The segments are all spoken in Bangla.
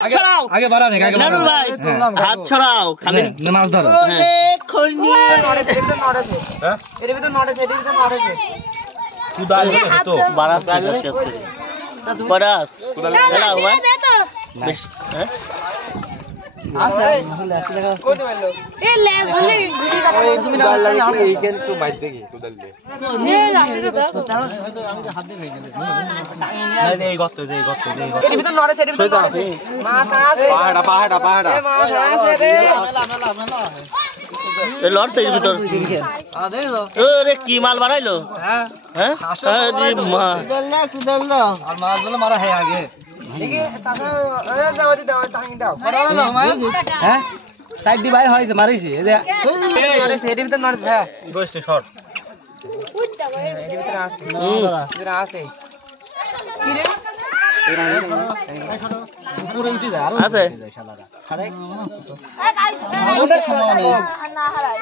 ছড়াও আগে বাড়া নে আগে নানুল ভাই হাত ছড়াও খালি মাছ ধরো খনি হ্যাঁ এর ভিতর নড়েছে কুদাল তো বারাস কাজ করে বারাস কুদাল খেলা ভাই বেশ হ্যাঁ আছে হলে এত টাকা কই দিলো এ লেজ হলে গুড়ি কাটা কুদাল লাগে এইখান তো বাইর দেখি কুদাল দিয়ে এ আছে তো আমি তো হাত দিয়ে ভেঙে দিই এই গর্ত এই গর্ত এর ভিতর নড়েছে এর ভিতর নড়েছে মাছ আছে পাহাড়া এ মাছ আছে রে এই লড় সেই ভিতর আ দে দাও ওরে কি মাল বানাইলো হ্যাঁ হ্যাঁ আরে মা কুদাল দাও আর মাছ বলে মারা হয় আগে দেখি সাসা আরে দাও টাঙ্গি দাও হ্যাঁ সাইড দি বাইরে হইছে মারিছি এই যে নড়েছে এর ভিতর নড়েছে হ্যাঁ গোষ্ঠী শর্ট এর ভিতর আছে এর আছে কি রে উপরে উঠে যায় আর আছে শালারা ছাড়ে ওটা সময় নেই না হারাই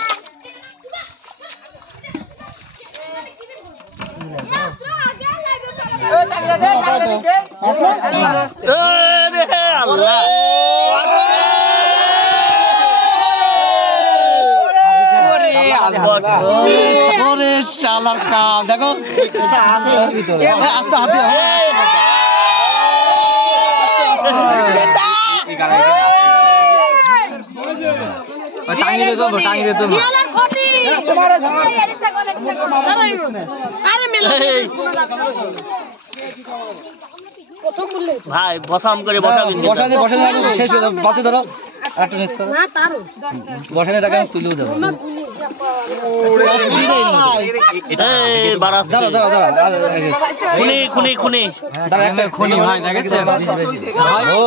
এ টাঙ্গি দে ওরে আল্লাহ ওরে শালার কাম দেখো আছে এর ভিতরে আস্তে হাতে টাঙ্গি দে তো জিয়ালার ক্ষতি তোমারে ধর আরে মেলা কত করলে ভাই বসাম করে বসাবি বসানে শেষ হয়ে যাবে বাতি ধরো আটটা মিস করো না তারও বসানে টাকা তুলেও দেবো এই বারাস দাঁড়াও খুনি দাঁড়া একটা খনি ভাই দেখেছে ও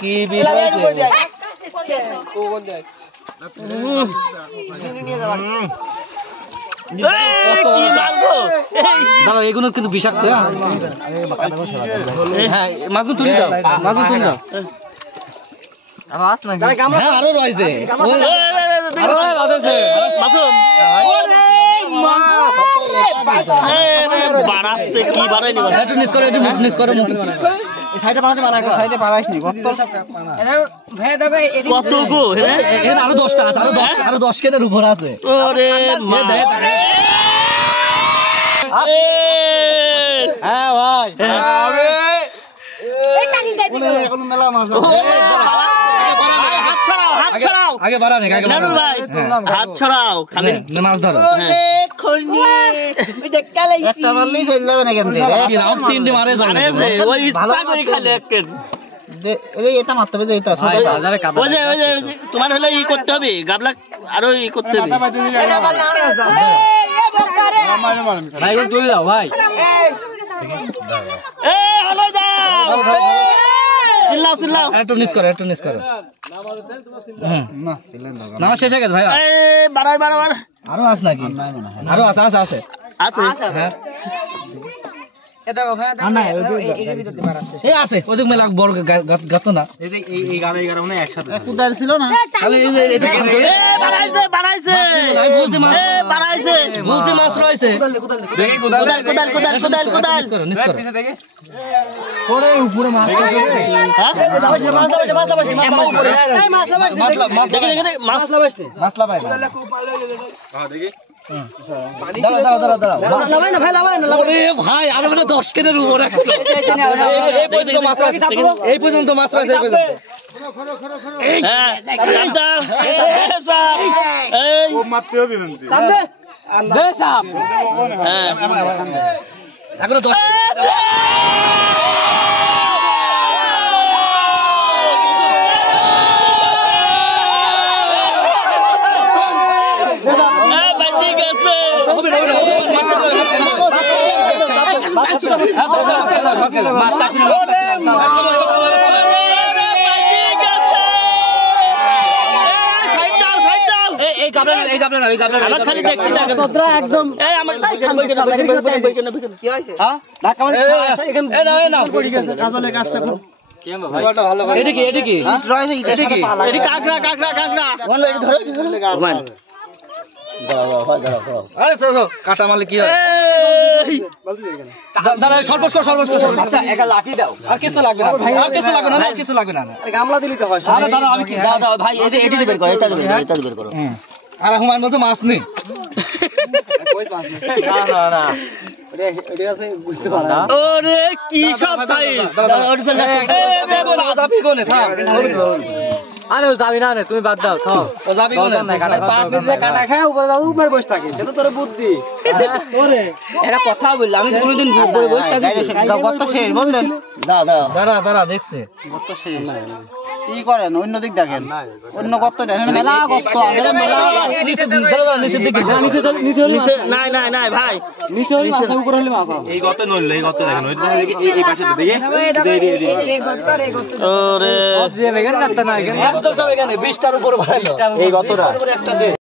কি বিষ হয়েছে কি লাগবো দাঁড়াও এগুলো কিন্তু বিষাক্ত হ্যাঁ মাছগুলো তুলে দাও আওয়াজ না হ্যাঁ আরো রয়েছে আরো আছে মাসুম বারাসে কি বানাইনি একটু নিস করো এই সাইডে বানাতে মানা কর সাইডে পারাইসনি কত ভাই দাদা কত গো এখানে আরো 10টা আছে আরো 10 কেনের উপর আছে ওরে মা হ্যাঁ ভাই এই টাঙ্গি গাইতে এখন মেলা মাছ হাত ছড়াও আগে বাড়া নে আগে নানুল ভাই হাত ছড়াও খালি মাছ ধরো খনি ওই দেখ কালাইছি একটা মারলেই চলে যাবে না কেন কি নাও তিনটে মারে যাবে ওই ইচ্ছা করে খালি এককেন এই এটা মারতে হবে এটা ছোট বাজারে কাদা ওই যে তোমার হলে ই করতে হবে গাবলা আরো ই করতে হবে ভাই কোন তুই দাও ভাই এ হলো যাও চিল্লাও একটু নিস করো না সিলেন দাও না শেষ হয়ে গেছে ভাই এ বাড়াই আরো আছে নাকি আরো আছে আছে হ্যাঁ এ দেখো ভাই না এর ভিতর দি মারা আছে এই আছে ওই দিক মেলা বড় গাত না এই যে এই গাড়ি মানে একসাথে কুদাল ছিল না তাহলে এই যে এটা কাম করে এ বাড়াইছে আমি বলছি মাছ এ বাড়াইছে বলছি মাছ রয়েছে দেখি কুদাল কোদাল নিস করো দেখি পরে উপরে মাছ হ্যাঁ মাছ দেখি মাছ লাভাই হ্যাঁ দেখি দাঁড়াও ওরে ভাই আর মানে 10 কেনের উপর এখনো এই পর্যন্ত মাছ রয়েছে হ্যাঁ এই ও মারতে হবে বন্ধু দে সাপ হ্যাঁ এখনো 10 মাছ কাটছি এই গাবলা আমার খালি দেখতে দেখে তোরা একদম এই আমার কি হইছে হ্যাঁ ধাক্কা মারছে এখানে এই নাও পড়ে গেছে কাজলে কাজটা খুব কেমন ভাই ভালো এটা কি রয়েছে এটা কাকড়া বল এটা ধরে ঘুমান আরে তো কাটা মারলে কি হয় দাঁড়া সর্বস্ক আচ্ছা একটা লাঠি দাও আর কিছু লাগবে না আর কিছু লাগবে না আর কিছু লাগবে না গামলা দিলি তো হয় আরে দাঁড়া আমি কি দাও ভাই এই যে এটি বের করো এটা বের করো আর হুমায়ুন বলছে মাছ নেই না ওটা আছে বুঝতে পারা ওরে কি সব সাইজ যাবি কোনে থাম আরে ও যাবি না তুমি বাদ দাও খাও ও যাবি কোনে পাতে যে কাটা খায় উপরে দাও উপরে বসে থাকে সেটা তোর বুদ্ধি ওরে এটা কথা বললাম আমি কোনোদিন উপরে বসে থাকি কত শেষ বললেন দাঁড়া দেখছে কত শেষ কি করেন অন্য দিক দেখেন অন্য কত দেখেন মেলা কত আগে মেলা নিচে দিকে নিচে নাই ভাই নিচে হলে মাথা উপরে হলে মাথা এই গত নইল এই গত দেখেন এই পাশে দেখে ওরে একদম সব এখানে 20টার উপর ভাড়া এই গতটা একটা দে